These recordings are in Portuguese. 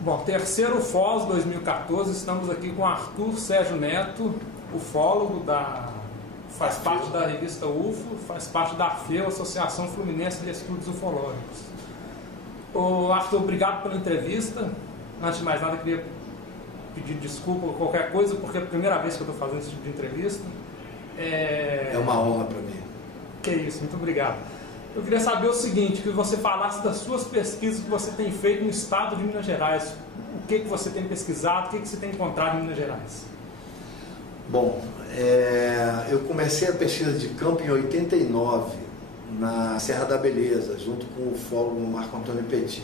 Bom, terceiro FOS 2014, estamos aqui com Arthur Sérgio Neto, ufólogo faz parte da revista UFO, faz parte da AFEU, Associação Fluminense de Estudos Ufológicos. Ô Arthur, obrigado pela entrevista. Antes de mais nada, queria pedir desculpa por qualquer coisa, porque é a primeira vez que eu estou fazendo esse tipo de entrevista. É uma honra para mim. Que isso, muito obrigado. Eu queria saber o seguinte, que você falasse das suas pesquisas que você tem feito no estado de Minas Gerais. O que você tem pesquisado, o que você tem encontrado em Minas Gerais? Bom, eu comecei a pesquisa de campo em 89, na Serra da Beleza, junto com o ufólogo Marco Antônio Petit.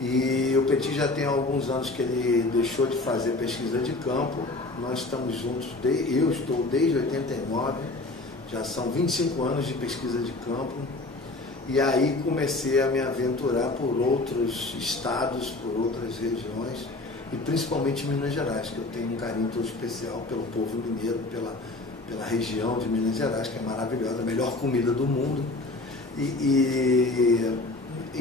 E o Petit já tem alguns anos que ele deixou de fazer pesquisa de campo. Nós estamos juntos, eu estou desde 89, já são 25 anos de pesquisa de campo. E aí comecei a me aventurar por outros estados, por outras regiões, e principalmente Minas Gerais, que eu tenho um carinho todo especial pelo povo mineiro, pela região de Minas Gerais, que é maravilhosa, a melhor comida do mundo. E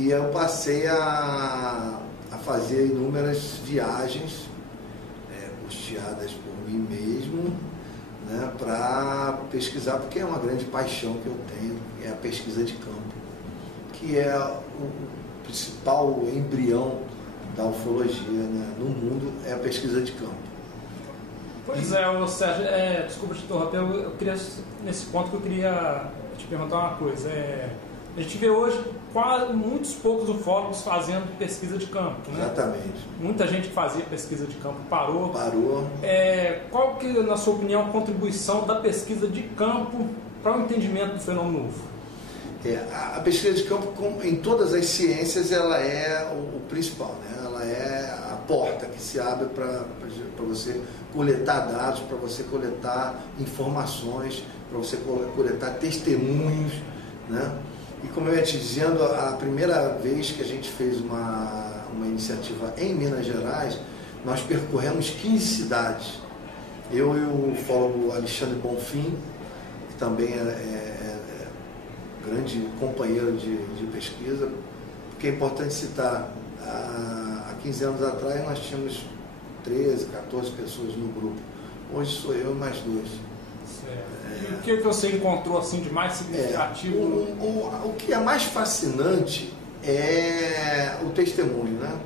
eu passei a fazer inúmeras viagens, custeadas por mim mesmo, né, para pesquisar, porque é uma grande paixão que eu tenho, é a pesquisa de campo, que é o principal embrião da ufologia, né, no mundo, é a pesquisa de campo. Pois Sérgio, desculpa te interromper, eu queria, nesse ponto que eu queria te perguntar uma coisa. A gente vê hoje muitos poucos ufólogos fazendo pesquisa de campo, né? Exatamente. Muita gente que fazia pesquisa de campo parou. Qual que, na sua opinião, a contribuição da pesquisa de campo para o entendimento do fenômeno UFO? A pesquisa de campo, em todas as ciências, ela é o principal, né? Ela é a porta que se abre para você coletar dados, para você coletar informações, para você coletar testemunhos, né? E como eu ia te dizendo, a primeira vez que a gente fez uma iniciativa em Minas Gerais, nós percorremos 15 cidades. Eu e o ufólogo Alexandre Bonfim, que também é grande companheiro de pesquisa, porque é importante citar, há 15 anos atrás nós tínhamos 13, 14 pessoas no grupo. Hoje sou eu e mais dois. E o que você encontrou assim de mais significativo? O que é mais fascinante é o testemunho, né?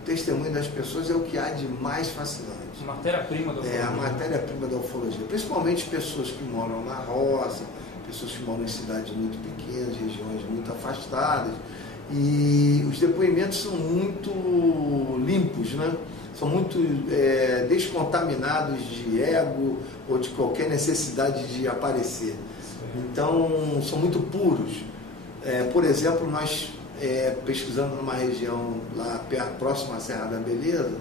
O testemunho das pessoas é o que há de mais fascinante. Matéria-prima da ufologia. A matéria-prima da ufologia. Principalmente pessoas que moram na roça, pessoas que moram em cidades muito pequenas, regiões muito afastadas. E os depoimentos são muito limpos, né? São muito descontaminados de ego ou de qualquer necessidade de aparecer. Então, são muito puros. Por exemplo, nós pesquisando numa região lá próxima à Serra da Beleza,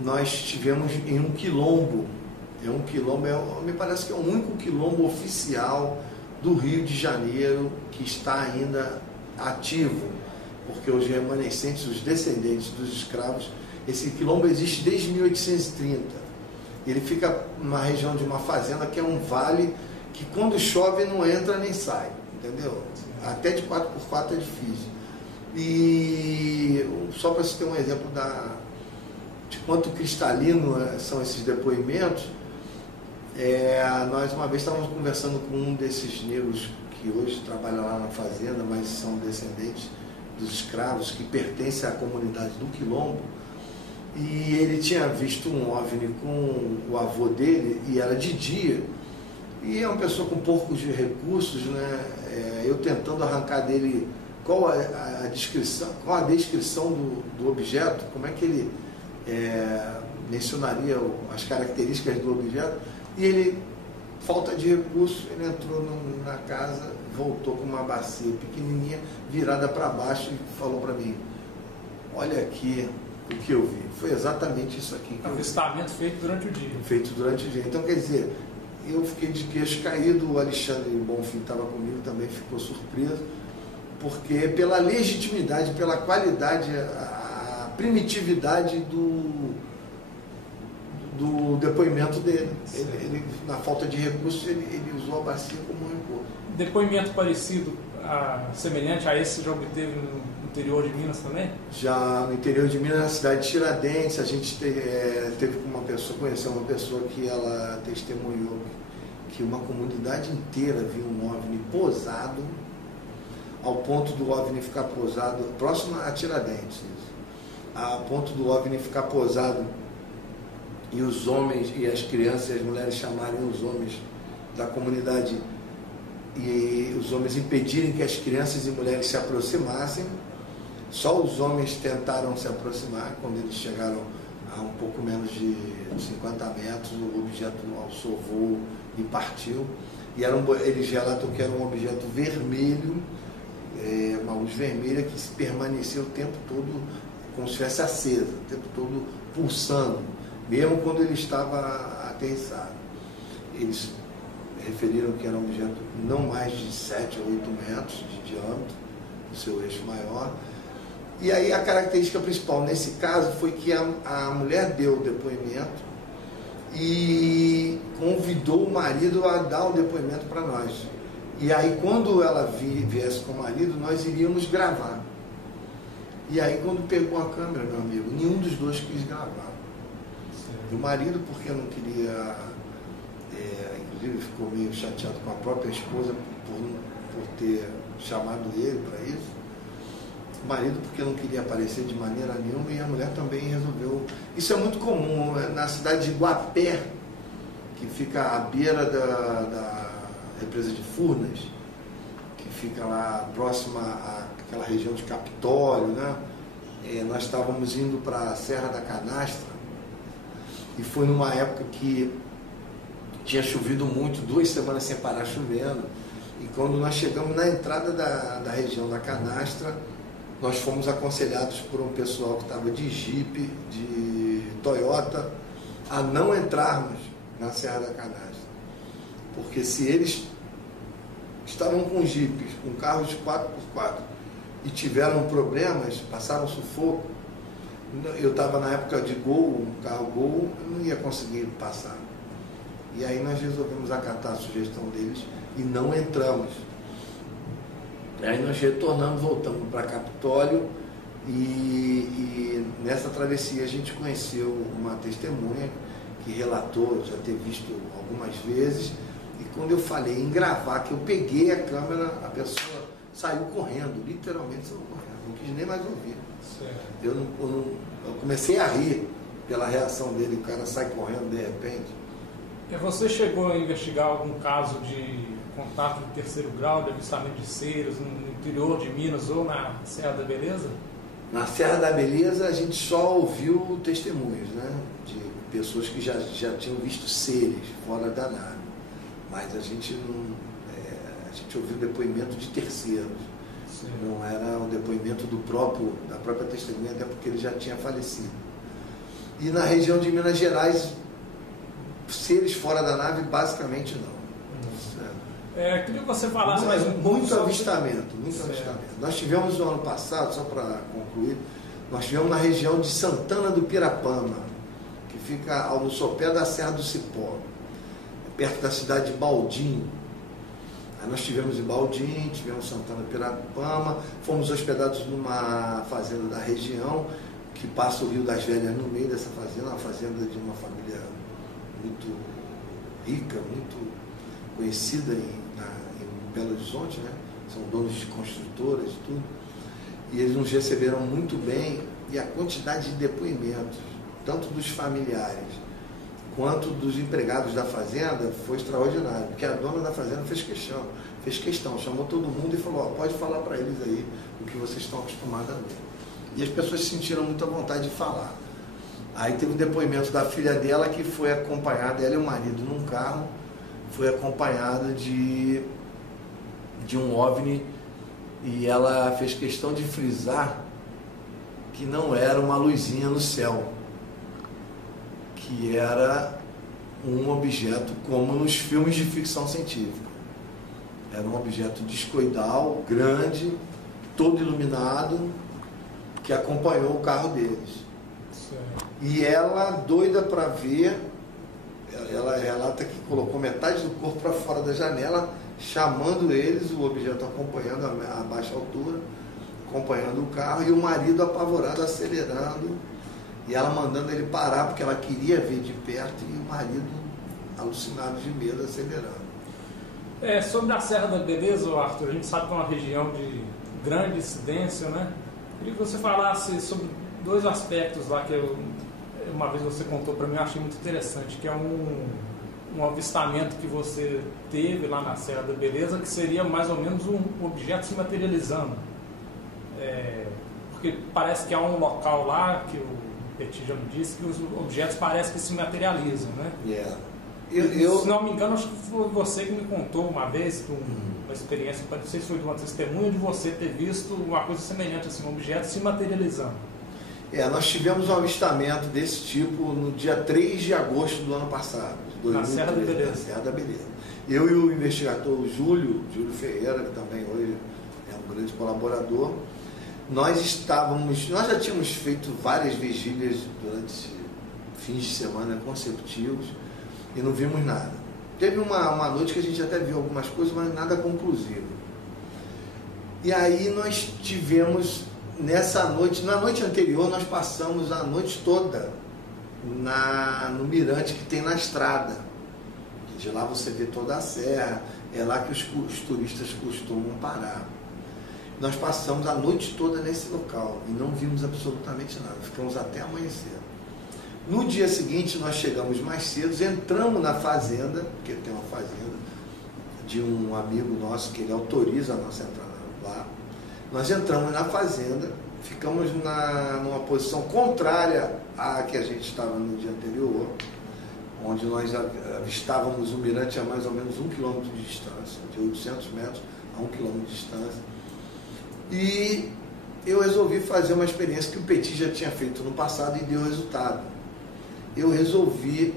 nós tivemos em um quilombo. Me parece que é o único quilombo oficial do Rio de Janeiro que está ainda ativo, porque os remanescentes, os descendentes dos escravos, esse quilombo existe desde 1830. Ele fica numa região de uma fazenda que é um vale que quando chove não entra nem sai, entendeu? Até de 4x4 é difícil. E só para você ter um exemplo de quanto cristalino são esses depoimentos, nós uma vez estávamos conversando com um desses negros que hoje trabalha lá na fazenda, mas são descendentes dos escravos que pertencem à comunidade do quilombo. E ele tinha visto um OVNI com o avô dele, e era de dia, e é uma pessoa com poucos recursos, né? Eu tentando arrancar dele qual a descrição do objeto, como é que ele mencionaria as características do objeto, e ele, falta de recursos, ele entrou na casa, voltou com uma bacia pequenininha, virada para baixo, e falou para mim: olha aqui o que eu vi. Foi exatamente isso aqui. Avistamento feito durante o dia. Feito durante o dia. Então, quer dizer, eu fiquei de queixo caído, o Alexandre Bonfim estava comigo, também ficou surpreso, porque pela legitimidade, pela qualidade, a primitividade do depoimento dele. Ele, na falta de recursos, ele usou a bacia como um recurso. Depoimento parecido semelhante a esse que já obteve no interior de Minas também? Já no interior de Minas, na cidade de Tiradentes, a gente teve conheceu uma pessoa que ela testemunhou que uma comunidade inteira viu um OVNI pousado, ao ponto do OVNI ficar pousado, próximo a Tiradentes, a ponto do OVNI ficar pousado e os homens e as crianças e as mulheres chamarem os homens da comunidade e os homens impedirem que as crianças e mulheres se aproximassem. Só os homens tentaram se aproximar. Quando eles chegaram a um pouco menos de 50 metros, o objeto alçou voo e partiu. E eles relatam que era um objeto vermelho, uma luz vermelha que permaneceu o tempo todo como se estivesse acesa, o tempo todo pulsando, mesmo quando ele estava aterrissado. Eles referiram que era um objeto não mais de 7 a 8 metros de diâmetro, o seu eixo maior. E aí a característica principal nesse caso foi que a mulher deu o depoimento e convidou o marido a dar o depoimento para nós. E aí quando ela viesse com o marido, nós iríamos gravar. E aí quando pegou a câmera, meu amigo, nenhum dos dois quis gravar. O marido porque não queria, inclusive ficou meio chateado com a própria esposa por ter chamado ele para isso. O marido porque não queria aparecer de maneira nenhuma, e a mulher também resolveu. Isso é muito comum na cidade de Guapé, que fica à beira da represa de Furnas, que fica lá próxima àquela região de Capitólio, né? Nós estávamos indo para a Serra da Canastra, e foi numa época que tinha chovido muito, 2 semanas sem parar chovendo, e quando nós chegamos na entrada da região da Canastra, nós fomos aconselhados por um pessoal que estava de Jeep, de Toyota, a não entrarmos na Serra da Canastra. Porque se eles estavam com jipes, com carros de 4x4 e tiveram problemas, passaram sufoco, eu estava na época de Gol, um carro Gol, eu não ia conseguir passar. E aí nós resolvemos acatar a sugestão deles e não entramos. Aí nós retornamos, voltamos para Capitólio e nessa travessia a gente conheceu uma testemunha que relatou já ter visto algumas vezes, e quando eu falei em gravar, que eu peguei a câmera, a pessoa saiu correndo, literalmente saiu correndo, não quis nem mais ouvir. Eu comecei a rir pela reação dele, o cara sai correndo de repente. E você chegou a investigar algum caso de contato de terceiro grau, de avistamento de seres no interior de Minas ou na Serra da Beleza? Na Serra da Beleza a gente só ouviu testemunhos, né? De pessoas que já tinham visto seres fora da nave, mas a gente ouviu depoimento de terceiros. Sim. Não era o depoimento da própria testemunha, até porque ele já tinha falecido. E na região de Minas Gerais, seres fora da nave, basicamente não. Queria que você falasse mais um pouco. Muito avistamento. Nós tivemos no ano passado, só para concluir, nós tivemos na região de Santana do Pirapama, que fica no sopé da Serra do Cipó, perto da cidade de Baldim. Aí nós tivemos em Baldim, tivemos Santana do Pirapama, fomos hospedados numa fazenda da região, que passa o Rio das Velhas no meio dessa fazenda, uma fazenda de uma família muito rica, muito conhecida em Belo Horizonte, né? São donos de construtoras e tudo, e eles nos receberam muito bem, e a quantidade de depoimentos, tanto dos familiares quanto dos empregados da fazenda, foi extraordinário, porque a dona da fazenda fez questão, chamou todo mundo e falou, pode falar para eles aí o que vocês estão acostumados a ver. E as pessoas se sentiram muito à vontade de falar. Aí teve o depoimento da filha dela, que foi acompanhada, ela e o marido num carro, foi acompanhada de um OVNI, e ela fez questão de frisar que não era uma luzinha no céu, que era um objeto como nos filmes de ficção científica. Era um objeto discoidal, grande, todo iluminado, que acompanhou o carro deles. Certo. E ela, doida para ver, ela relata que colocou metade do corpo para fora da janela chamando eles, o objeto acompanhando a baixa altura, acompanhando o carro, e o marido apavorado acelerando, e ela mandando ele parar porque ela queria ver de perto, e o marido alucinado de medo acelerando. Sobre a Serra da Beleza, Arthur, a gente sabe que é uma região de grande incidência, né? Queria que você falasse sobre dois aspectos lá que uma vez você contou para mim, eu achei muito interessante, que é um avistamento que você teve lá na Serra da Beleza, que seria mais ou menos um objeto se materializando. Porque parece que há um local lá, que o Petit já me disse, que os objetos parecem que se materializam, né? Se não me engano, acho que foi você que me contou uma vez, uma experiência, não sei se foi de uma testemunha, de você ter visto uma coisa semelhante, assim, um objeto se materializando. Nós tivemos um avistamento desse tipo no dia 3 de agosto do ano passado. Na Serra da Beleza. Na Serra da Beleza. Eu e o investigador Júlio Ferreira, que também hoje é um grande colaborador, nós já tínhamos feito várias vigílias durante fins de semana consecutivos e não vimos nada. Teve uma noite que a gente até viu algumas coisas, mas nada conclusivo. E aí nós tivemos, nessa noite, na noite anterior, nós passamos a noite toda no mirante que tem na estrada. De lá você vê toda a serra, é lá que os turistas costumam parar. Nós passamos a noite toda nesse local e não vimos absolutamente nada, ficamos até amanhecer. No dia seguinte nós chegamos mais cedo, entramos na fazenda, porque tem uma fazenda de um amigo nosso que ele autoriza a nossa entrada lá. Nós entramos na fazenda, ficamos numa posição contrária à que a gente estava no dia anterior, onde nós avistávamos o mirante a mais ou menos 1 km de distância, de 800 metros a 1 km de distância. E eu resolvi fazer uma experiência que o Petit já tinha feito no passado e deu resultado. Eu resolvi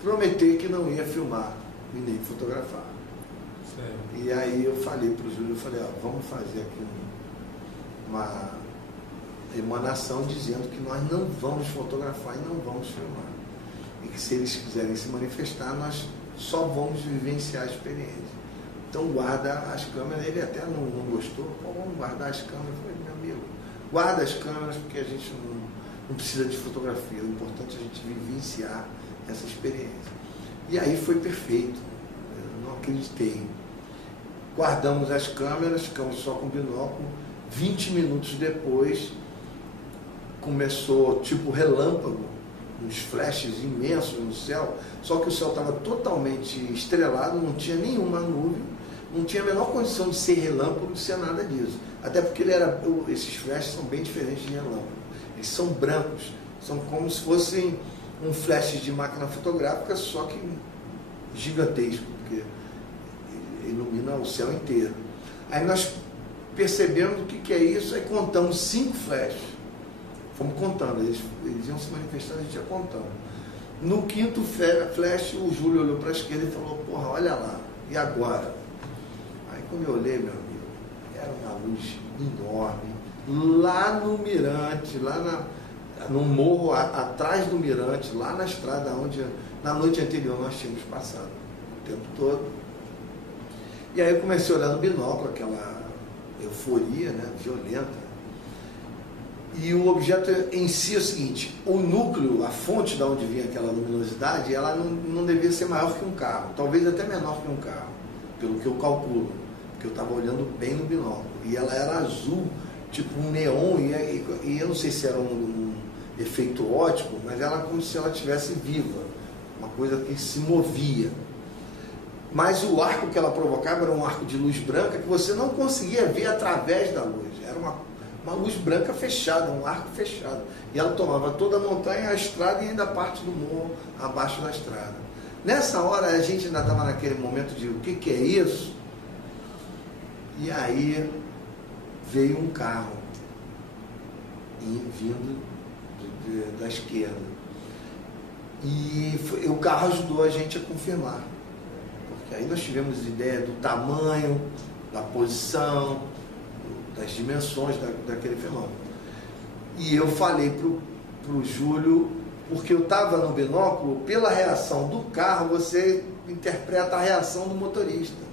prometer que não ia filmar e nem fotografar. Certo. E aí eu falei para o Júlio, vamos fazer aqui uma emanação dizendo que nós não vamos fotografar e não vamos filmar. E que se eles quiserem se manifestar, nós só vamos vivenciar a experiência. Então guarda as câmeras, ele até não gostou, vamos guardar as câmeras. Eu falei, meu amigo, guarda as câmeras porque a gente não precisa de fotografia, o importante é a gente vivenciar essa experiência. E aí foi perfeito, eu não acreditei. Guardamos as câmeras, ficamos só com o binóculo, 20 minutos depois começou tipo relâmpago, uns flashes imensos no céu, só que o céu estava totalmente estrelado, não tinha nenhuma nuvem, não tinha a menor condição de ser relâmpago, de ser nada disso. Até porque esses flashes são bem diferentes de relâmpago. Eles são brancos, são como se fossem um flash de máquina fotográfica, só que gigantesco, porque ilumina o céu inteiro. Aí nós percebemos o que é isso, aí contamos 5 flashes. Fomos contando, eles iam se manifestar, a gente ia contando. No 5º flash, o Júlio olhou para a esquerda e falou, porra, olha lá, e agora? Aí quando eu olhei, meu amigo, era uma luz enorme, lá no mirante, lá no morro atrás do mirante, lá na estrada onde na noite anterior nós tínhamos passado o tempo todo. E aí eu comecei a olhar no binóculo, aquela euforia, né, violenta. E o objeto em si é o seguinte, o núcleo, a fonte de onde vinha aquela luminosidade, ela não devia ser maior que um carro, talvez até menor que um carro, pelo que eu calculo, porque eu estava olhando bem no binóculo. E ela era azul, tipo um neon, e eu não sei se era um efeito óptico, mas ela como se ela estivesse viva, uma coisa que se movia. Mas o arco que ela provocava era um arco de luz branca que você não conseguia ver através da luz, era uma luz branca fechada, um arco fechado. E ela tomava toda a montanha, a estrada e ainda parte do morro abaixo da estrada. Nessa hora a gente ainda estava naquele momento de o que é isso? E aí veio um carro vindo da esquerda. E o carro ajudou a gente a confirmar. Porque aí nós tivemos ideia do tamanho, da posição, das dimensões daquele fenômeno. E eu falei pro Júlio, porque eu estava no binóculo, pela reação do carro, você interpreta a reação do motorista.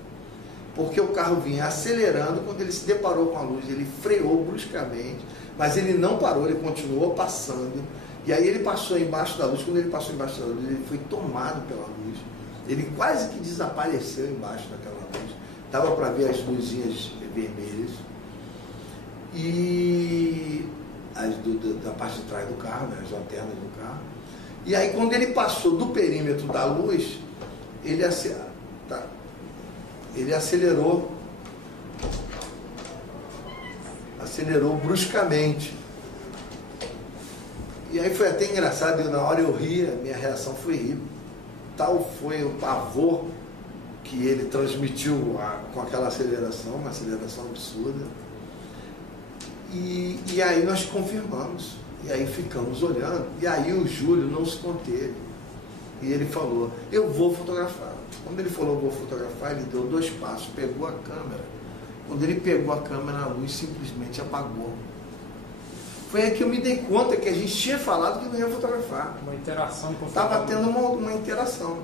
Porque o carro vinha acelerando, quando ele se deparou com a luz, ele freou bruscamente, mas ele não parou, ele continuou passando. E aí ele passou embaixo da luz. Quando ele passou embaixo da luz, ele foi tomado pela luz. Ele quase que desapareceu embaixo daquela luz. Dava para ver as luzinhas vermelhas. E da parte de trás do carro, né, as lanternas do carro. E aí quando ele passou do perímetro da luz, ele acelerou bruscamente. E aí foi até engraçado, na hora eu ri, a minha reação foi rir. Tal foi o pavor que ele transmitiu com aquela aceleração, uma aceleração absurda. E aí nós confirmamos, e aí ficamos olhando, e aí o Júlio não se conteve. E ele falou, eu vou fotografar. Quando ele falou, vou fotografar, ele deu 2 passos, pegou a câmera. Quando ele pegou a câmera, a luz simplesmente apagou. Foi aí que eu me dei conta que a gente tinha falado que não ia fotografar. Uma interação. Estava tendo uma interação.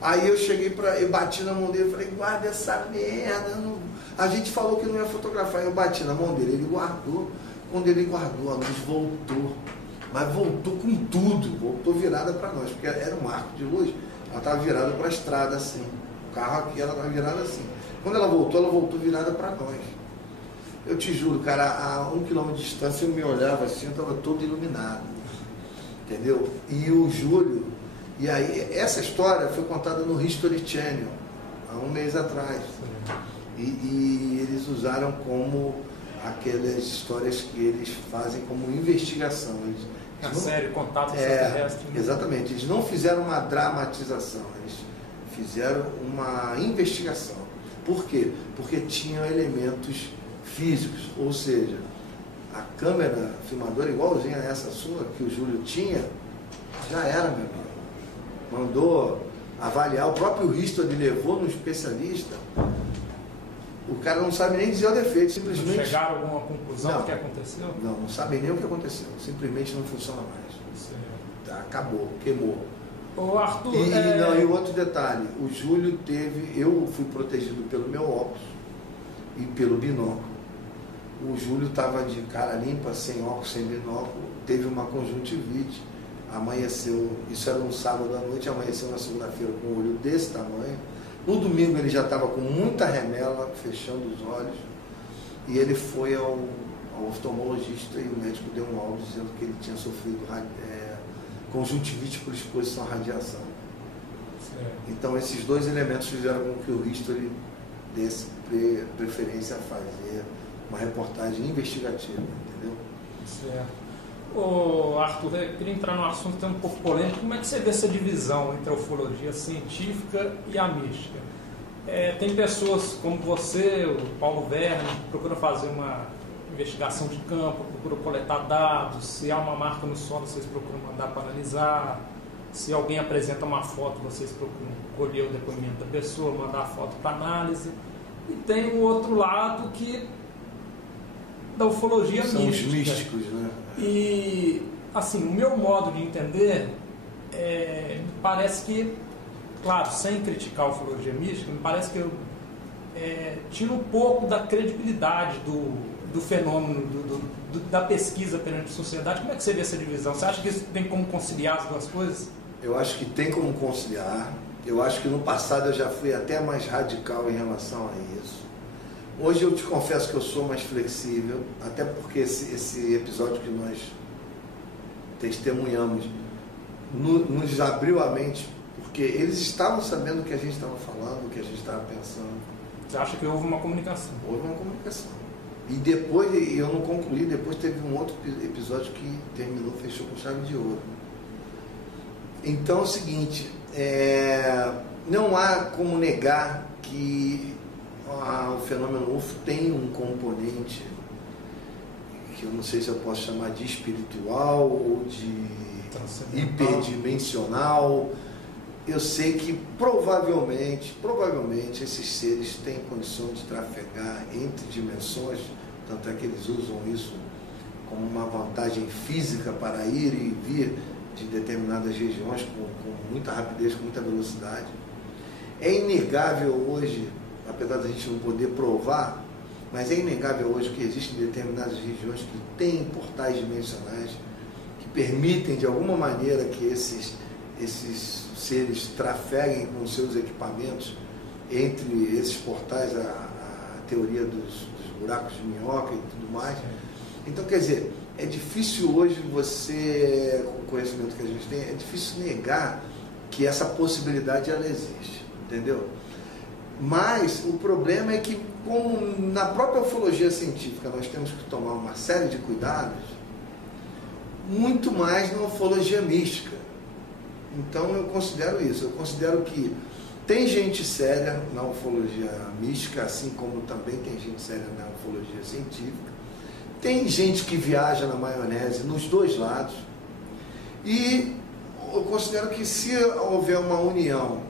Aí eu cheguei eu bati na mão dele e falei, guarda essa merda. Não... A gente falou que não ia fotografar. Eu bati na mão dele, ele guardou. Quando ele guardou, a luz voltou. Mas voltou com tudo, voltou virada para nós, porque era um arco de luz, ela estava virada para a estrada assim. O carro aqui, ela estava virada assim. Quando ela voltou virada para nós. Eu te juro, cara, a 1 km de distância eu me olhava assim, eu estava todo iluminado. Entendeu? E o Júlio, e aí essa história foi contada no History Channel, há 1 mês atrás. E eles usaram como aquelas histórias que eles fazem como investigação. A série Contato Extraterrestre. Exatamente, eles não fizeram uma dramatização, eles fizeram uma investigação. Por quê? Porque tinham elementos físicos, ou seja, a câmera filmadora igualzinha a essa sua, que o Júlio tinha, já era, meu amigo. Mandou avaliar, o próprio History levou no especialista, o cara não sabe nem dizer o defeito, simplesmente... Chegaram a alguma conclusão do que aconteceu? Não sabem nem o que aconteceu, simplesmente não funciona mais. Tá, acabou, queimou. Ô Arthur... E o outro detalhe, o Júlio eu fui protegido pelo meu óculos e pelo binóculo. O Júlio estava de cara limpa, sem óculos, sem binóculo, teve uma conjuntivite, amanheceu, isso era um sábado à noite, amanheceu na segunda-feira com o olho desse tamanho. No domingo ele já estava com muita remela, fechando os olhos, e ele foi ao oftalmologista e o médico deu um laudo dizendo que ele tinha sofrido conjuntivite por exposição à radiação. Certo. Então esses 2 elementos fizeram com que o History desse preferência a fazer uma reportagem investigativa, entendeu? Certo. Ô Arthur, eu queria entrar num assunto um pouco polêmico. Como é que você vê essa divisão entre a ufologia científica e a mística? Tem pessoas como você, o Paulo Verne, que procuram fazer uma investigação de campo, procuram coletar dados, se há uma marca no solo, vocês procuram mandar para analisar, se alguém apresenta uma foto, vocês procuram colher o depoimento da pessoa, mandar a foto para análise. E tem o outro lado da ufologia mística. São os místicos, né? E, assim, o meu modo de entender, me parece que, claro, sem criticar a ufologia mística, me parece que eu tiro um pouco da credibilidade do fenômeno, da pesquisa perante a sociedade. Como é que você vê essa divisão? Você acha que isso tem como conciliar as duas coisas? Eu acho que tem como conciliar. Eu acho que no passado eu já fui até mais radical em relação a isso. Hoje eu te confesso que eu sou mais flexível, até porque esse episódio que nós testemunhamos nos abriu a mente, porque eles estavam sabendo o que a gente estava falando, o que a gente estava pensando. Você acha que houve uma comunicação? Houve uma comunicação. E depois, eu não concluí, depois teve um outro episódio que terminou, fechou com chave de ouro. Então é o seguinte, não há como negar que o fenômeno UFO tem um componente que eu não sei se eu posso chamar de espiritual ou de hiperdimensional. Eu sei que provavelmente esses seres têm condição de trafegar entre dimensões, tanto é que eles usam isso como uma vantagem física para ir e vir de determinadas regiões com muita rapidez, com muita velocidade. É inegável hoje, apesar da gente não poder provar, mas é inegável hoje que existem determinadas regiões que têm portais dimensionais que permitem de alguma maneira que esses seres trafeguem com seus equipamentos entre esses portais, a teoria dos buracos de minhoca e tudo mais. Então, quer dizer, é difícil hoje você, com o conhecimento que a gente tem, é difícil negar que essa possibilidade ela existe, entendeu? Mas o problema é que, como na própria ufologia científica nós temos que tomar uma série de cuidados, muito mais na ufologia mística. Então eu considero isso, eu considero que tem gente séria na ufologia mística, assim como também tem gente séria na ufologia científica. Tem gente que viaja na maionese nos dois lados. E eu considero que se houver uma união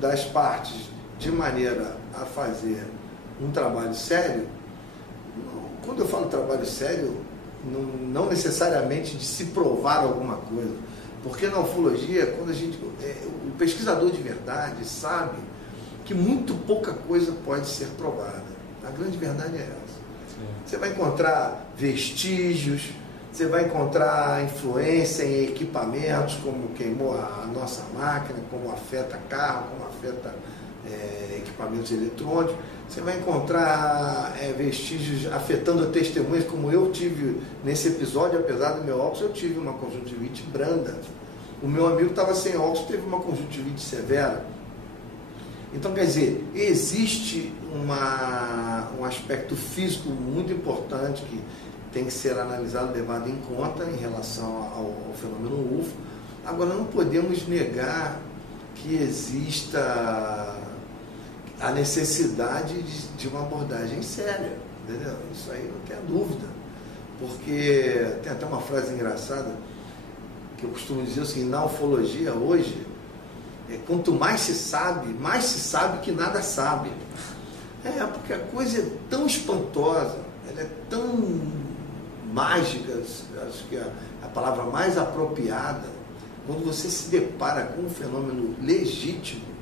das partes de maneira a fazer um trabalho sério, quando eu falo trabalho sério, não necessariamente de se provar alguma coisa, porque na ufologia, quando o pesquisador de verdade sabe que muito pouca coisa pode ser provada. A grande verdade é essa. Sim. Você vai encontrar vestígios, você vai encontrar influência em equipamentos, como queimou a nossa máquina, como afeta carro, como afeta equipamentos eletrônicos. Você vai encontrar vestígios afetando testemunhas, como eu tive nesse episódio. Apesar do meu óculos, eu tive uma conjuntivite branda. O meu amigo estava sem óculos, teve uma conjuntivite severa. Então, quer dizer, existe um aspecto físico muito importante que tem que ser analisado, levado em conta em relação ao fenômeno UFO. Agora, não podemos negar que exista a necessidade de uma abordagem séria, entendeu? Isso aí não tem dúvida, porque tem até uma frase engraçada que eu costumo dizer assim, na ufologia hoje, quanto mais se sabe que nada sabe. Porque a coisa é tão espantosa, ela é tão mágica, acho que a palavra mais apropriada, quando você se depara com um fenômeno legítimo,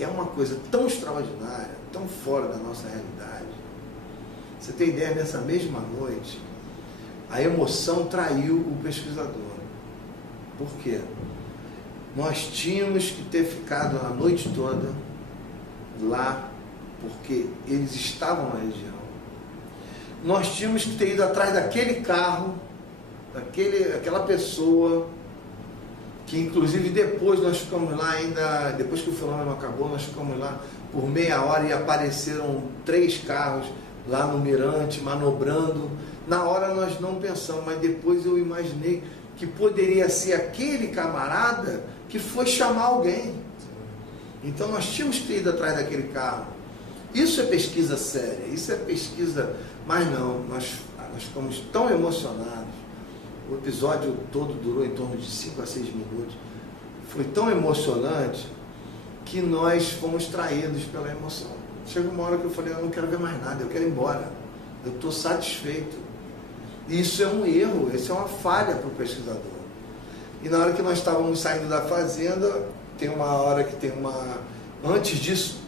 é uma coisa tão extraordinária, tão fora da nossa realidade. Você tem ideia, nessa mesma noite, a emoção traiu o pesquisador. Por quê? Nós tínhamos que ter ficado a noite toda lá, porque eles estavam na região. Nós tínhamos que ter ido atrás daquele carro, aquela pessoa, que inclusive depois nós ficamos lá ainda, depois que o fenômeno acabou, nós ficamos lá por meia hora e apareceram 3 carros lá no mirante, manobrando. Na hora nós não pensamos, mas depois eu imaginei que poderia ser aquele camarada que foi chamar alguém. Então nós tínhamos que ter ido atrás daquele carro. Isso é pesquisa séria, isso é pesquisa, mas não, nós ficamos tão emocionados. O episódio todo durou em torno de 5 a 6 minutos. Foi tão emocionante que nós fomos traídos pela emoção. Chegou uma hora que eu falei, eu não quero ver mais nada, eu quero ir embora. Eu estou satisfeito. E isso é um erro, isso é uma falha para o pesquisador. E na hora que nós estávamos saindo da fazenda, tem uma hora que tem uma... Antes disso,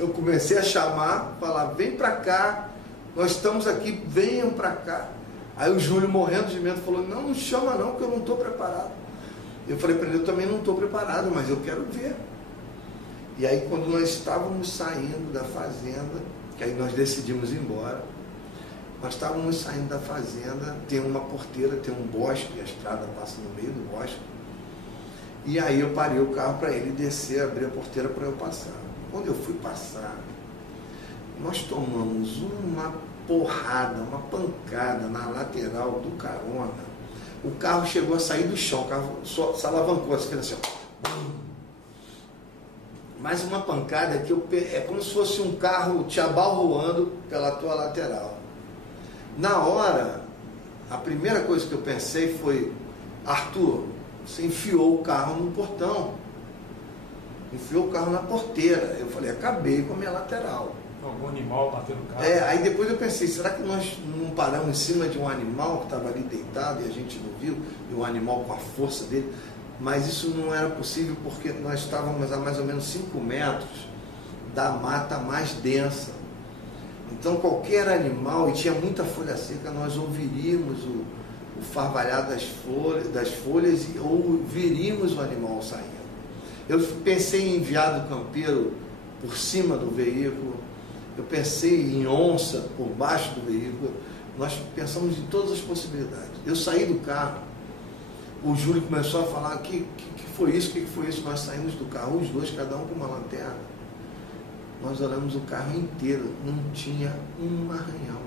eu comecei a chamar, falar, vem para cá, nós estamos aqui, venham para cá. Aí o Júlio, morrendo de medo, falou, não chama não, porque eu não estou preparado. Eu falei para ele, eu também não estou preparado, mas eu quero ver. E aí quando nós estávamos saindo da fazenda, que aí nós decidimos ir embora, nós estávamos saindo da fazenda, tem uma porteira, tem um bosque, a estrada passa no meio do bosque, e aí eu parei o carro para ele descer, abrir a porteira para eu passar. Quando eu fui passar, nós tomamos uma porrada, uma pancada na lateral do carona. O carro chegou a sair do chão, o carro só se alavancou, assim, mas uma pancada que é como se fosse um carro te abalroando pela tua lateral. Na hora, a primeira coisa que eu pensei foi, Arthur, você enfiou o carro no portão, enfiou o carro na porteira. Eu falei, acabei com a minha lateral. Algum animal bateu no carro? Aí depois eu pensei, será que nós não paramos em cima de um animal que estava ali deitado e a gente não viu? E o animal com a força dele mas isso não era possível porque nós estávamos a mais ou menos 5 metros da mata mais densa. Então qualquer animal, e tinha muita folha seca, nós ouviríamos o farvalhar das folhas ou veríamos o animal saindo. Eu pensei em veado campeiro por cima do veículo, eu pensei em onça por baixo do veículo, nós pensamos em todas as possibilidades. Eu saí do carro, o Júlio começou a falar, que foi isso, que foi isso? Nós saímos do carro, os dois, cada um com uma lanterna. Nós olhamos o carro inteiro, não tinha um arranhão.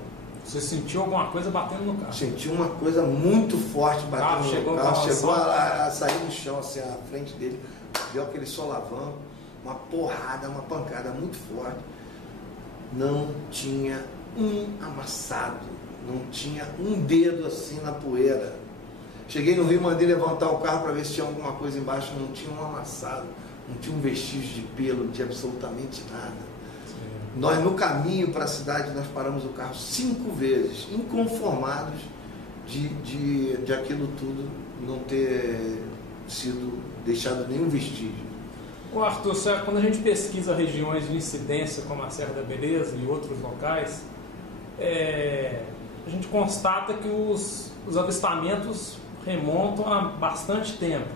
Você sentiu alguma coisa batendo no carro? Senti uma coisa muito forte batendo no carro. Chegou a sair do chão, assim, à frente dele, deu aquele solavanco, uma porrada, uma pancada muito forte. Não tinha um amassado, não tinha um dedo assim na poeira. Cheguei no Rio, mandei levantar o carro para ver se tinha alguma coisa embaixo, não tinha um amassado, não tinha um vestígio de pelo, de absolutamente nada. Sim. Nós, no caminho para a cidade, nós paramos o carro 5 vezes, inconformados de aquilo tudo não ter sido deixado nenhum vestígio. Ô Arthur, quando a gente pesquisa regiões de incidência como a Serra da Beleza e outros locais, a gente constata que os avistamentos remontam a bastante tempo.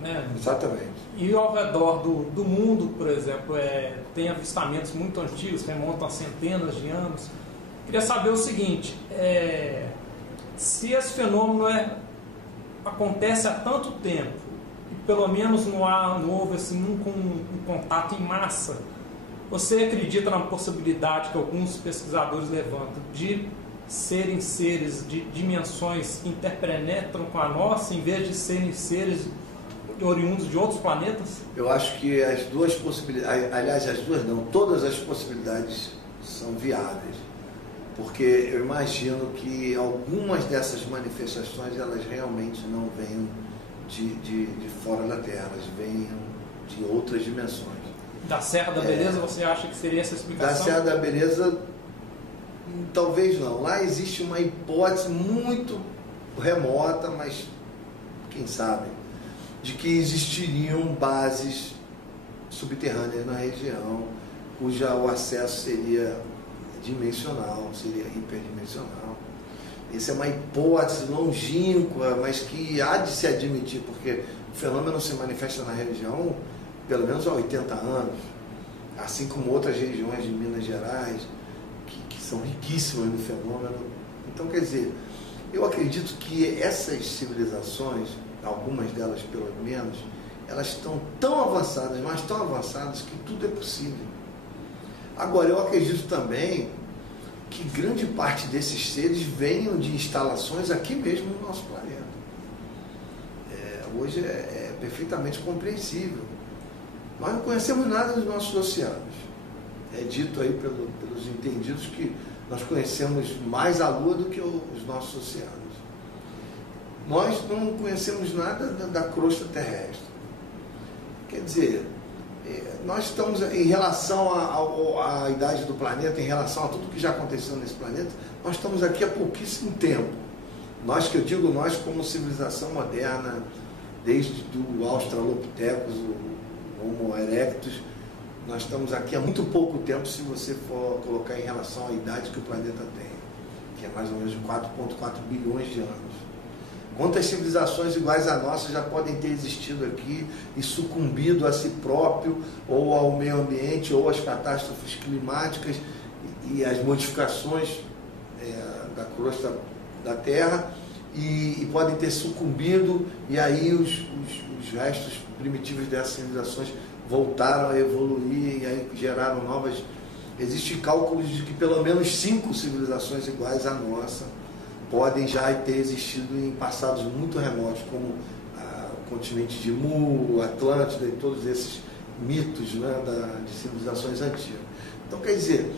Né? Exatamente. E ao redor do mundo, por exemplo, tem avistamentos muito antigos, remontam a centenas de anos. Queria saber o seguinte, se esse fenômeno acontece há tanto tempo, e pelo menos não houve assim, nunca um contato em massa, você acredita na possibilidade que alguns pesquisadores levantam de serem seres de dimensões que interpenetram com a nossa, em vez de serem seres oriundos de outros planetas? Eu acho que as duas possibilidades, aliás, as duas não, todas as possibilidades são viáveis, porque eu imagino que algumas dessas manifestações, elas realmente não venham de fora da Terra, elas venham de outras dimensões. Da Serra da Beleza, você acha que seria essa explicação? Da Serra da Beleza, talvez não. Lá existe uma hipótese muito remota, mas quem sabe, de que existiriam bases subterrâneas na região, cuja o acesso seria dimensional, seria hiperdimensional. Essa é uma hipótese longínqua, mas que há de se admitir, porque o fenômeno se manifesta na região pelo menos há 80 anos, assim como outras regiões de Minas Gerais, que são riquíssimas no fenômeno. Então, quer dizer, eu acredito que essas civilizações, algumas delas pelo menos, elas estão tão avançadas, mas tão avançadas, que tudo é possível. Agora, eu acredito também que grande parte desses seres venham de instalações aqui mesmo no nosso planeta. Hoje é perfeitamente compreensível. Nós não conhecemos nada dos nossos oceanos. É dito aí pelos entendidos que nós conhecemos mais a Lua do que os nossos oceanos. Nós não conhecemos nada da crosta terrestre. Quer dizer, nós estamos, em relação à idade do planeta, em relação a tudo que já aconteceu nesse planeta, nós estamos aqui há pouquíssimo tempo. Nós, que eu digo nós como civilização moderna, desde o Australopithecus, o Homo erectus, nós estamos aqui há muito pouco tempo, se você for colocar em relação à idade que o planeta tem, que é mais ou menos de 4,4 bilhões de anos. Quantas civilizações iguais à nossa já podem ter existido aqui e sucumbido a si próprio, ou ao meio ambiente, ou às catástrofes climáticas e às modificações da crosta da Terra, e podem ter sucumbido, e aí os restos primitivos dessas civilizações voltaram a evoluir e aí geraram novas. Existem cálculos de que pelo menos 5 civilizações iguais à nossa podem já ter existido em passados muito remotos, como o continente de Mu, Atlântida e todos esses mitos, né, de civilizações antigas. Então, quer dizer,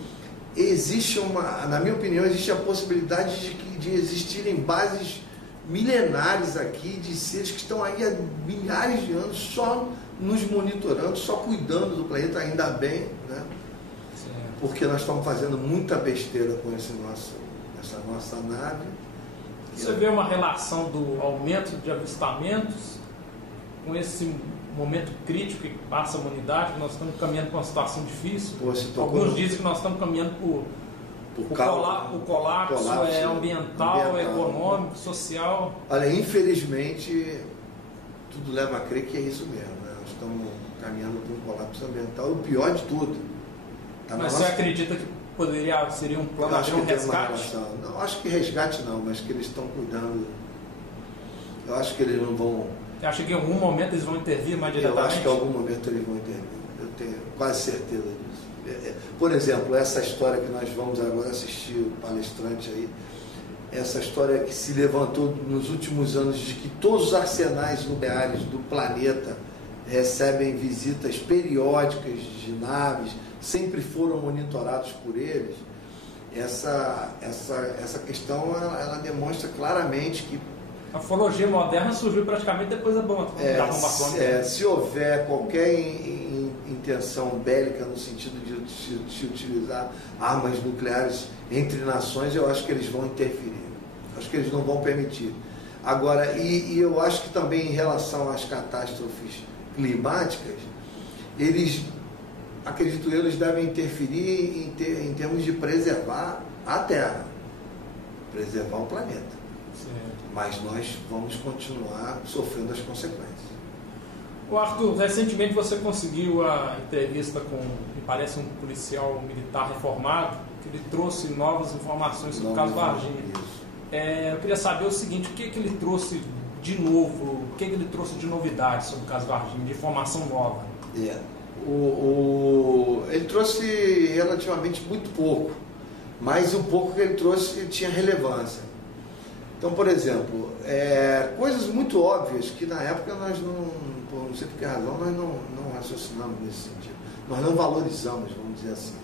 na minha opinião, existe a possibilidade de existirem bases milenares aqui, de seres que estão aí há milhares de anos só nos monitorando, só cuidando do planeta, ainda bem, né? Sim. Porque nós estamos fazendo muita besteira com essa nossa nave. Você vê uma relação do aumento de avistamentos com esse momento crítico que passa a humanidade, que nós estamos caminhando para uma situação difícil. Alguns dizem que nós estamos caminhando por o colapso ambiental, econômico, social. Olha, infelizmente, tudo leva a crer que é isso mesmo, né? Nós estamos caminhando para um colapso ambiental, o pior de tudo. Mas você acredita que seria um plano, um resgate? Não, acho que resgate não, mas que eles estão cuidando. Eu acho que eles não vão... Você acha que em algum momento eles vão intervir mais diretamente? Eu acho que em algum momento eles vão intervir. Eu tenho quase certeza disso. Por exemplo, essa história que nós vamos agora assistir, o palestrante aí, essa história que se levantou nos últimos anos de que todos os arsenais nucleares do planeta recebem visitas periódicas de naves, sempre foram monitorados por eles. Essa questão ela demonstra claramente que a ufologia moderna surgiu praticamente depois da bomba atômica. Se houver qualquer intenção bélica no sentido de utilizar armas nucleares entre nações, eu acho que eles vão interferir. Acho que eles não vão permitir. Agora, e eu acho que também em relação às catástrofes climáticas, acredito eu, eles devem interferir em termos de preservar a Terra, preservar o planeta. Sim. Mas nós vamos continuar sofrendo as consequências. O Arthur, recentemente você conseguiu a entrevista com, me parece, um policial militar reformado, que ele trouxe novas informações sobre o caso Varginha. Eu queria saber o seguinte, o que ele trouxe de novo, o que ele trouxe de novidade sobre o caso Varginha, de informação nova? Ele trouxe relativamente muito pouco, mas o pouco que ele trouxe tinha relevância. Então, por exemplo, coisas muito óbvias que na época nós não sei por que razão, nós não raciocinamos nesse sentido. Nós não valorizamos, vamos dizer assim.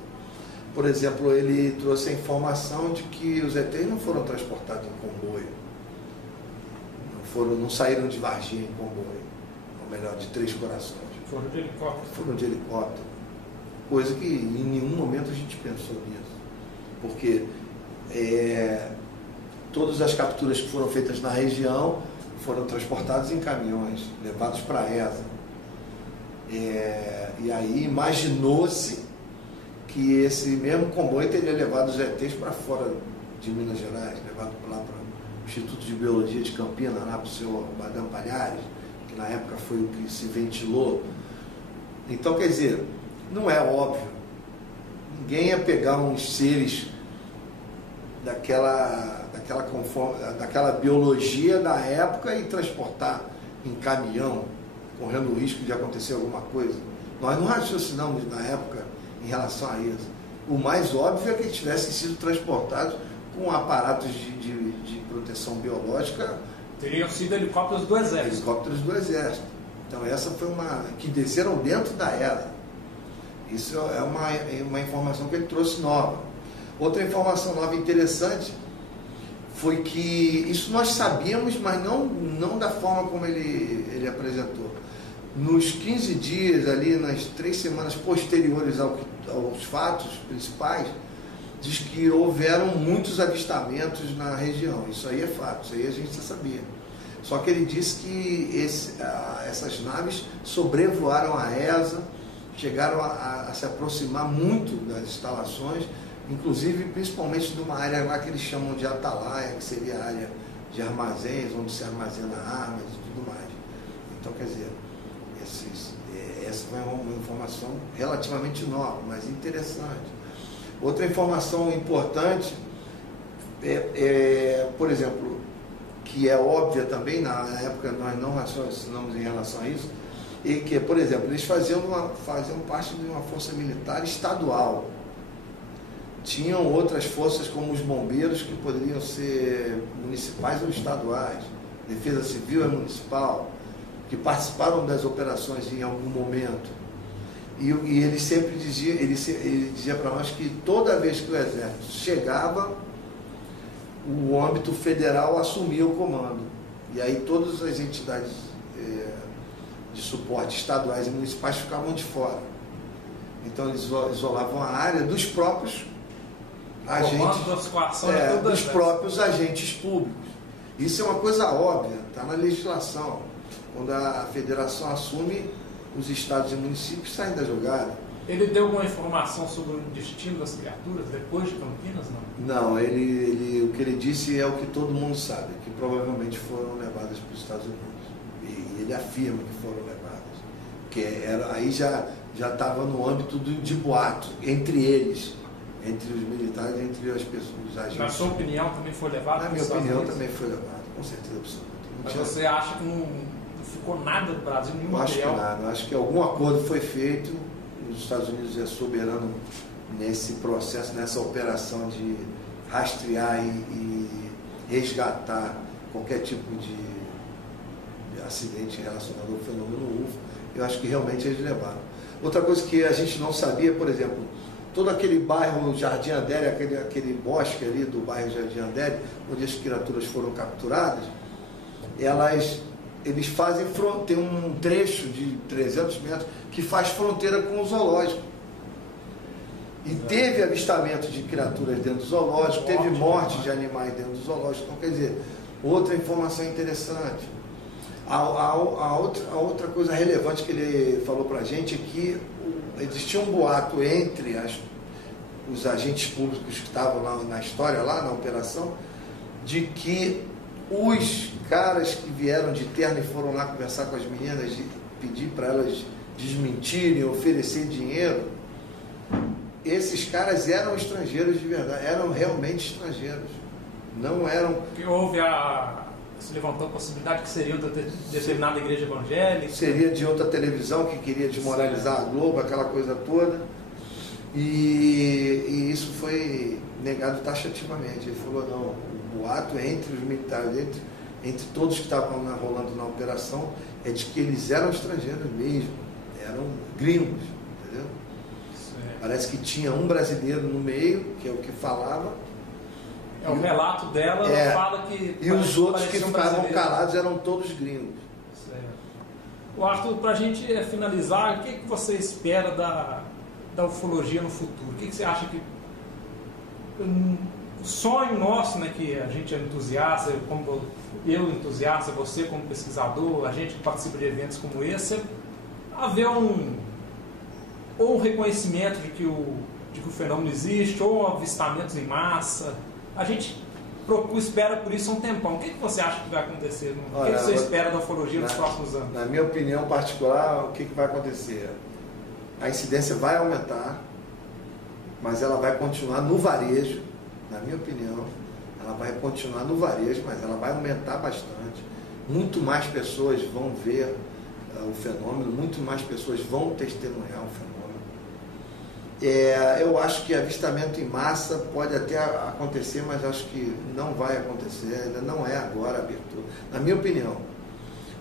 Por exemplo, ele trouxe a informação de que os ETs não foram transportados em comboio. Não saíram de Varginha em comboio. Ou melhor, de Três Corações. Foram de helicóptero. Foram de helicóptero. Coisa que em nenhum momento a gente pensou nisso. Porque todas as capturas que foram feitas na região foram transportadas em caminhões, levados para a ESA. E aí imaginou-se que esse mesmo comboio teria levado os ETs para fora de Minas Gerais, levado lá para o Instituto de Biologia de Campinas, lá para o senhor Madame Palhares, que na época foi o que se ventilou. Então, quer dizer, não é óbvio. Ninguém ia pegar uns seres daquela biologia da época e transportar em caminhão, correndo o risco de acontecer alguma coisa. Nós não raciocinamos na época em relação a isso. O mais óbvio é que eles tivessem sido transportados com aparatos de proteção biológica. Teriam sido helicópteros do Exército. Helicópteros do Exército. Então essa foi que desceram dentro da ESA. Isso é uma informação que ele trouxe nova. Outra informação nova interessante foi que isso nós sabíamos, mas não da forma como ele apresentou. Nos 15 dias ali, nas 3 semanas posteriores aos fatos principais, diz que houveram muitos avistamentos na região. Isso aí é fato, isso aí a gente já sabia. Só que ele disse que essas naves sobrevoaram a ESA, chegaram a se aproximar muito das instalações, inclusive principalmente de uma área lá que eles chamam de atalaia, que seria a área de armazéns, onde se armazena armas e tudo mais. Então, quer dizer, essa foi uma informação relativamente nova, mas interessante. Outra informação importante, por exemplo, que é óbvia também, na época nós não raciocinamos em relação a isso, e que, por exemplo, eles faziam parte de uma força militar estadual. Tinham outras forças como os bombeiros que poderiam ser municipais ou estaduais, defesa civil é municipal, que participaram das operações em algum momento. E ele sempre dizia, ele dizia para nós que toda vez que o Exército chegava, o âmbito federal assumia o comando. E aí todas as entidades de suporte estaduais e municipais ficavam de fora. Então eles isolavam a área dos próprios agentes, dos próprios agentes públicos. Isso é uma coisa óbvia, está na legislação. Quando a federação assume, os estados e municípios saem da jogada. Ele deu alguma informação sobre o destino das criaturas depois de Campinas, não? Não, o que ele disse é o que todo mundo sabe, que provavelmente foram levadas para os Estados Unidos. E ele afirma que foram levadas. Aí já estava no âmbito de boato, entre eles, entre os militares, entre as pessoas, os agentes. Na sua opinião, também foi levado? Na minha opinião, também foi levado, com certeza absoluta. Mas você acha que não ficou nada do Brasil, nenhum material? Acho que nada, acho que algum acordo foi feito. Os Estados Unidos é soberano nesse processo, nessa operação de rastrear e resgatar qualquer tipo de acidente relacionado ao fenômeno UFO. Eu acho que realmente eles levaram. Outra coisa que a gente não sabia, por exemplo, todo aquele bairro Jardim Adélia, aquele bosque ali do bairro Jardim Adélia, onde as criaturas foram capturadas, eles fazem, tem um trecho de 300 metros que faz fronteira com o zoológico. E teve avistamento de criaturas dentro do zoológico, teve morte de animais dentro do zoológico. Então, quer dizer, outra informação interessante. A outra coisa relevante que ele falou para a gente é que existia um boato entre os agentes públicos que estavam na história, lá na operação, de que os caras que vieram de terno e foram lá conversar com as meninas e pedir para elas desmentirem, oferecer dinheiro, esses caras eram estrangeiros de verdade, eram realmente estrangeiros, não eram... Se levantou a possibilidade que seria de determinada igreja evangélica. Seria de outra televisão que queria desmoralizar a Globo, aquela coisa toda. E isso foi negado taxativamente. Ele falou, não, o boato entre os militares, entre todos que estavam rolando na operação, é de que eles eram estrangeiros mesmo, eram gringos, entendeu? Certo. Parece que tinha um brasileiro no meio, que é o que falava. O relato dela fala que... E os outros que ficavam calados eram todos gringos. Certo. O Arthur, para a gente finalizar, o que você espera da ufologia no futuro? O que você acha que... O sonho nosso, né, que a gente é entusiasta, como eu entusiasta, você como pesquisador, a gente que participa de eventos como esse, é haver um reconhecimento de que o fenômeno existe, ou avistamentos em massa. A gente espera por isso há um tempão. O que você acha que vai acontecer? O que você espera da ufologia nos próximos anos? Na minha opinião particular, o que vai acontecer? A incidência vai aumentar, mas ela vai continuar no varejo. Na minha opinião, ela vai continuar no varejo, mas ela vai aumentar bastante. Muito mais pessoas vão ver o fenômeno, muito mais pessoas vão testemunhar o fenômeno. Eu acho que avistamento em massa pode até acontecer, mas acho que não vai acontecer, ainda não é agora a abertura. Na minha opinião,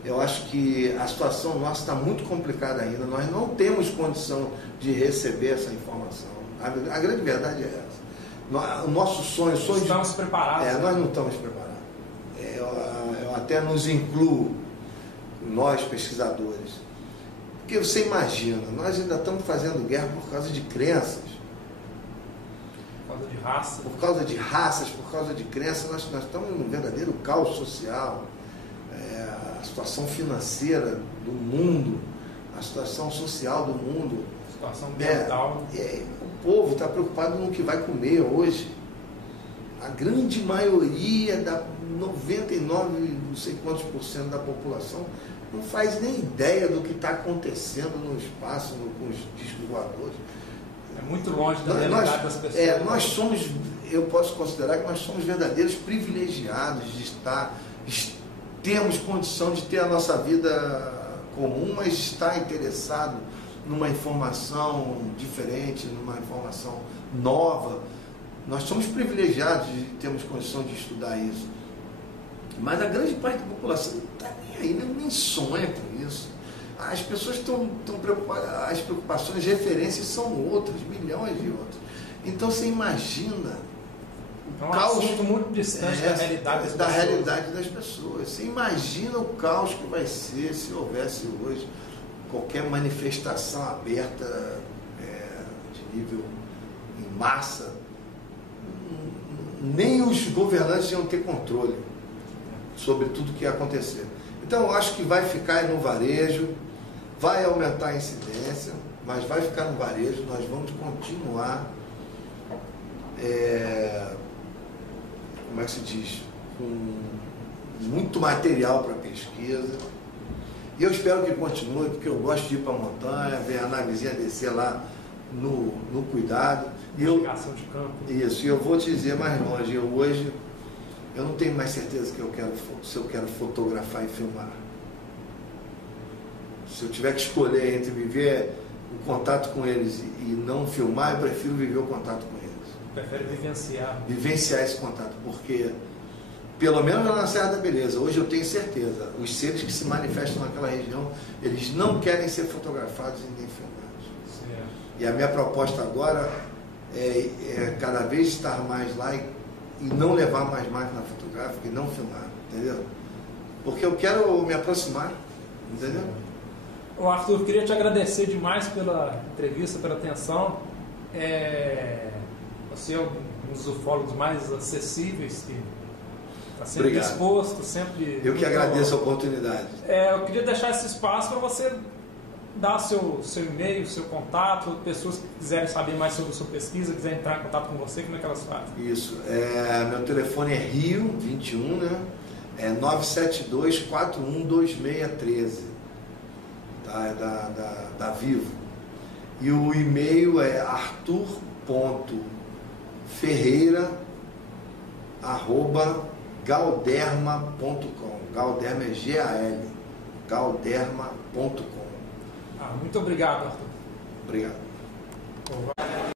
eu acho que a situação nossa está muito complicada ainda, nós não temos condição de receber essa informação. A grande verdade é essa. O nosso sonho... Estamos preparados. Nós não estamos preparados. Eu até nos incluo, nós pesquisadores. Porque você imagina, nós ainda estamos fazendo guerra por causa de crenças. Por causa de raça. Por causa de raças, por causa de crenças, nós estamos num verdadeiro caos social. A situação financeira do mundo, a situação social do mundo. A situação ambiental. O povo está preocupado no que vai comer hoje. A grande maioria, 99, não sei quantos % da população, não faz nem ideia do que está acontecendo no espaço, com os discos voadores. É muito longe da realidade das pessoas. Nós somos, eu posso considerar que nós somos verdadeiros privilegiados de temos condição de ter a nossa vida comum, mas estar interessado numa informação diferente, numa informação nova. Nós somos privilegiados de termos condição de estudar isso. Mas a grande parte da população não está nem aí, nem sonha com isso. As pessoas estão preocupadas, as preocupações, referências são outras, milhões de outras. Então você imagina o caos muito distante da realidade das pessoas. Você imagina o caos que vai ser se houvesse hoje qualquer manifestação aberta de nível em massa. Nem os governantes iam ter controle sobre tudo que ia acontecer. Então, eu acho que vai ficar no varejo, vai aumentar a incidência, mas vai ficar no varejo. Nós vamos continuar, como é que se diz, com muito material para pesquisa. E eu espero que continue, porque eu gosto de ir para a montanha, ver a navezinha descer lá no cuidado. Investigação de campo. Isso, e eu vou te dizer mais longe, hoje eu não tenho mais certeza se eu quero fotografar e filmar. Se eu tiver que escolher entre viver o contato com eles e não filmar, eu prefiro viver o contato com eles. Prefere vivenciar. Vivenciar esse contato, porque, pelo menos lá na Serra da Beleza, hoje eu tenho certeza, os seres que se manifestam naquela região, eles não querem ser fotografados e nem filmados. Certo. E a minha proposta agora é cada vez estar mais lá e não levar mais máquina fotográfica e não filmar, entendeu? Porque eu quero me aproximar, entendeu? Ô Arthur, queria te agradecer demais pela entrevista, pela atenção. Você é um dos ufólogos mais acessíveis, que está sempre Obrigado. disposto, sempre... Eu que agradeço a oportunidade. Eu queria deixar esse espaço para você dar seu e-mail, seu contato, pessoas que quiserem saber mais sobre a sua pesquisa, quiserem entrar em contato com você, como é que elas fazem? Isso, meu telefone é Rio 21, né? É 972-412613, tá? É da Vivo. E o e-mail é arthur.ferreira@galderma.com. Galderma é G-A-L, galderma.com. Muito obrigado, Arthur. Obrigado.